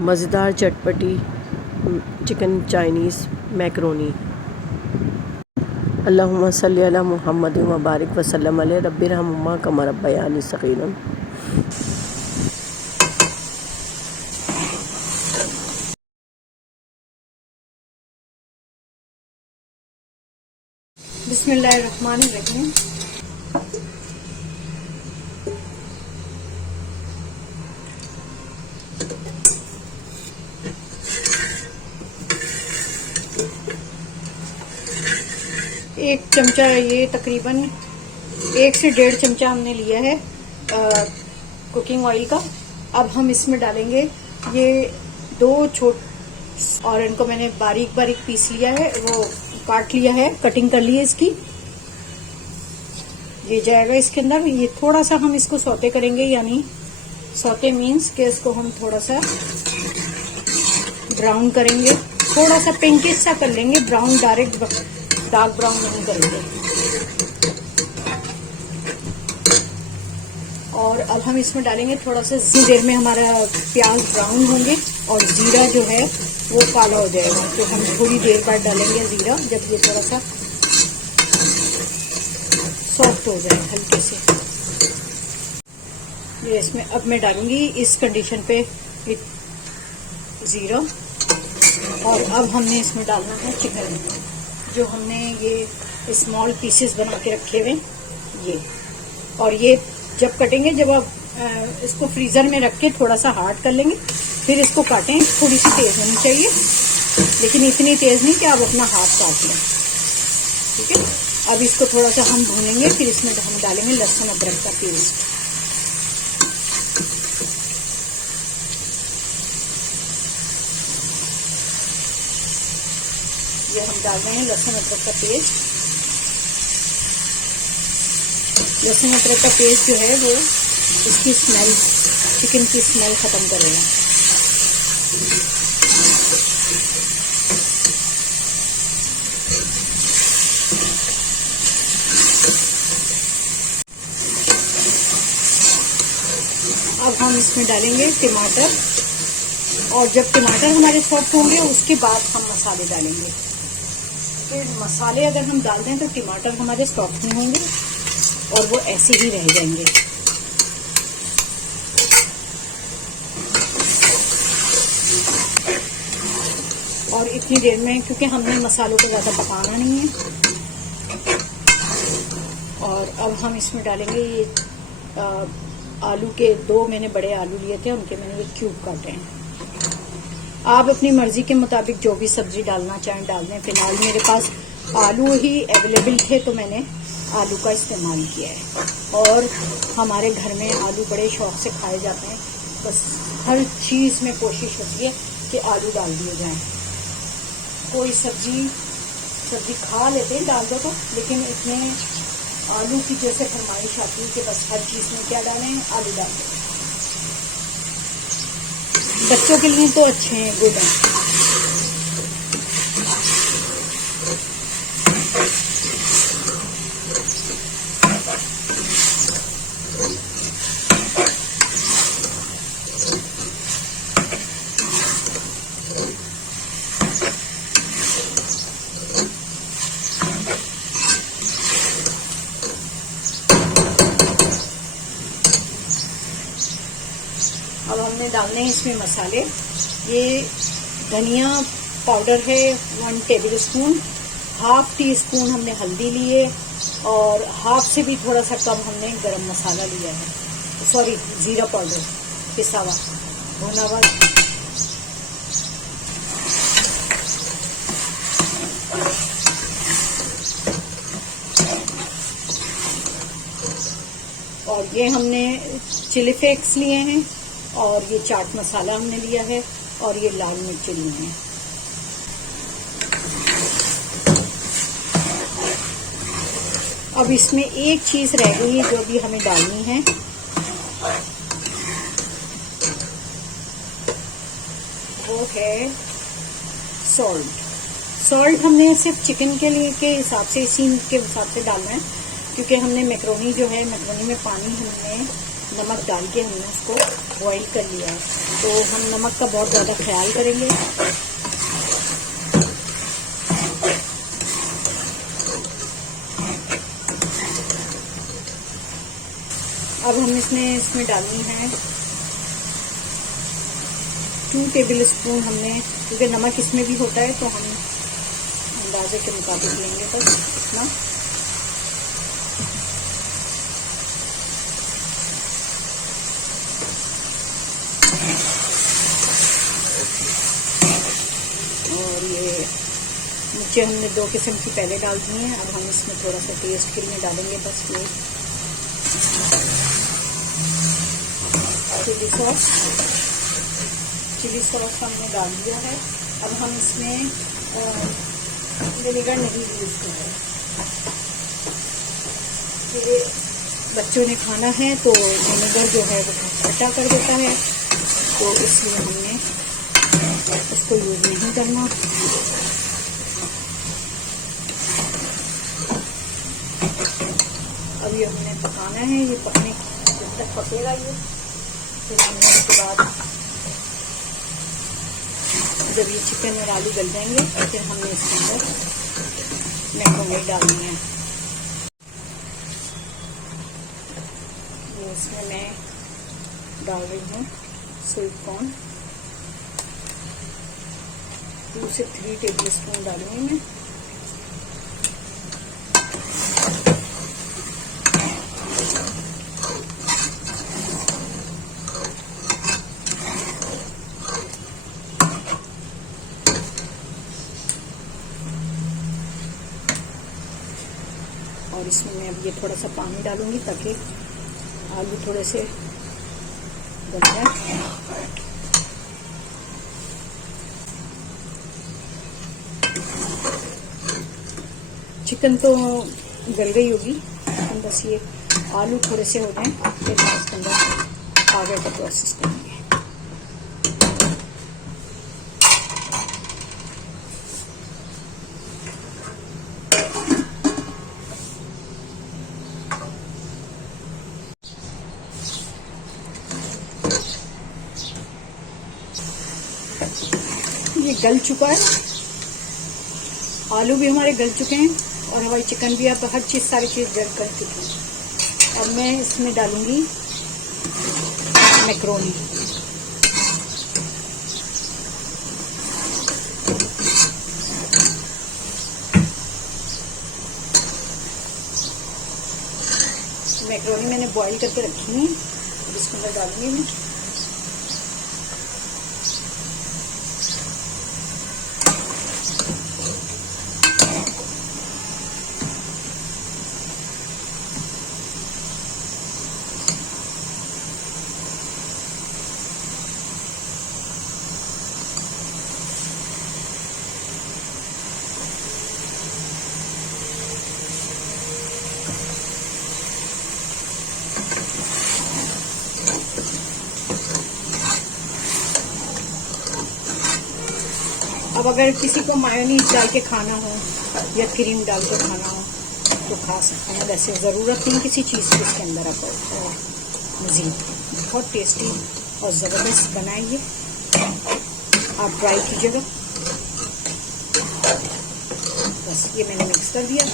मज़ेदार चटपटी chicken Chinese macaroni. अल्लाहुम्मा सल्ली अला मुहम्मद व बारिक वसल्लम अलैहि रब्बिरहम्हुमा कमा रब्बयानी सगीरा। बिस्मिल्लाहिर्रहमानिर्रहीम। एक चमचा, ये तकरीबन 1 से 1.5 चमचा हमने लिया है कुकिंग ऑयल का। अब हम इसमें डालेंगे ये 2 और इनको मैंने बारीक बारीक पीस लिया है, वो काट लिया है, कटिंग कर ली है इसकी। ये जाएगा इसके अंदर। ये थोड़ा सा हम इसको सौते करेंगे, यानी सौते मीन्स कि इसको हम थोड़ा सा ब्राउन करेंगे, थोड़ा सा पिंकिश सा कर लेंगे, ब्राउन डायरेक्ट डार्क ब्राउन नहीं करेंगे। और अब हम इसमें डालेंगे थोड़ा सा, इतनी देर में हमारा प्याज ब्राउन होंगे और जीरा जो है वो काला हो जाएगा। तो हम थोड़ी देर बाद डालेंगे जीरा, जब ये थोड़ा सा सॉफ्ट हो जाए हल्के से। ये इसमें अब मैं डालूंगी इस कंडीशन पे जीरा। और अब हमने इसमें डालना है चिकन, जो हमने ये स्मॉल पीसेस बना के रखे हुए ये। और ये जब कटेंगे, जब आप इसको फ्रीजर में रख के थोड़ा सा हार्ड कर लेंगे, फिर इसको काटें। थोड़ी सी तेज होनी चाहिए, लेकिन इतनी तेज नहीं कि आप अपना हाथ काट लें। ठीक है, अब इसको थोड़ा सा हम भूनेंगे, फिर इसमें हम डालेंगे लहसुन अदरक का पेस्ट। ये हम डाल रहे हैं लहसुन अदरक का पेस्ट। लहसुन अदरक का पेस्ट जो है वो इसकी स्मेल, चिकन की स्मेल खत्म करेगा। अब हम इसमें डालेंगे टमाटर, और जब टमाटर हमारे सॉफ्ट होंगे उसके बाद हम मसाले डालेंगे। फिर मसाले अगर हम डाल दें तो टमाटर हमारे सॉफ्ट नहीं होंगे और वो ऐसे ही रह जाएंगे। और इतनी देर में, क्योंकि हमने मसालों को ज़्यादा पकाना नहीं है। और अब हम इसमें डालेंगे ये आलू के 2 मैंने बड़े आलू लिए थे, उनके मैंने ये क्यूब काटे हैं। आप अपनी मर्जी के मुताबिक जो भी सब्जी डालना चाहें डाल दें। फिलहाल मेरे पास आलू ही अवेलेबल थे तो मैंने आलू का इस्तेमाल किया है। और हमारे घर में आलू बड़े शौक से खाए जाते हैं, बस हर चीज़ में कोशिश होती है कि आलू डाल दिए जाएं। कोई सब्जी खा लेते हैं डाल दो तो, लेकिन इसमें आलू की जैसे फरमाइश आती है कि बस हर चीज़ में क्या डालें, आलू डाल दें। बच्चों के लिए तो अच्छे हैं, गुड हैं। अब हमने डालने हैं इसमें मसाले। ये धनिया पाउडर है 1 टेबल स्पून, ½ टी स्पून हमने हल्दी लिए, और ½ से भी थोड़ा सा कम हमने गरम मसाला लिया है, सॉरी जीरा पाउडर पिसा हुआ भुना हुआ। और ये हमने चिली फ्लेक्स लिए हैं, और ये चाट मसाला हमने लिया है, और ये लाल मिर्च लिए हैं। अब इसमें एक चीज रह गई है जो भी हमें डालनी है, वो है सॉल्ट। सॉल्ट हमने सिर्फ चिकन के लिए के हिसाब से, इसी के हिसाब से डालना है, क्योंकि हमने मैक्रोनी जो है, मैक्रोनी में पानी हमने नमक डाल के हमने उसको बॉईल कर लिया है। तो हम नमक का बहुत ज़्यादा ख्याल करेंगे। अब हम इसमें डालनी है 2 टेबल स्पून हमने, क्योंकि नमक इसमें भी होता है तो हम अंदाजे के मुताबिक लेंगे बस इतना। और ये नीचे हमने 2 किस्म की पहले डाल दी हैं। अब हम इसमें थोड़ा सा टेस्ट के लिए डालेंगे बस ये चिली सॉस हमने डाल दिया है। अब हम इसमें विनेगर नहीं यूज़ कर रहे, क्योंकि बच्चों ने खाना है तो विनेगर जो है वो खट्टा कर देता है, तो इसलिए हमने उसको यूज़ नहीं करना। अब ये हमने पकाना है, ये पकने जब तक पकेगा ये, फिर हमने उसके बाद जब ये चिकन और आलू गल जाएंगे फिर हमने इसके अंदर मैक्रोनी डालनी है। ये इसमें मैं डाल रही हूँ स्वीट कॉर्न, 2 से 3 टेबल स्पून डालूंगी मैं। और इसमें मैं अब ये थोड़ा सा पानी डालूंगी ताकि आलू थोड़े से गल जाए। चिकन तो गल गई होगी, बस ये आलू थोड़े से हो जाए फिर हम इसके अंदर आगे का प्रोसेस करेंगे। ये गल चुका है, आलू भी हमारे गल चुके हैं और हमारी चिकन भी, अब हर चीज़ सारी चीज़ गल चुकी है। अब मैं इसमें डालूंगी मैक्रोनी। मैक्रोनी मैंने बॉईल करके रखी है, इसके अंदर डालूंगी मैं। अब अगर किसी को मायोनीज डाल के खाना हो या क्रीम डाल के खाना हो तो खा सकते हैं, वैसे ज़रूरत नहीं किसी चीज़ की इसके अंदर। आप और मज़ीद बहुत टेस्टी और ज़बरदस्त बनाइए, आप ट्राई कीजिएगा। बस ये मैंने मिक्स कर दिया।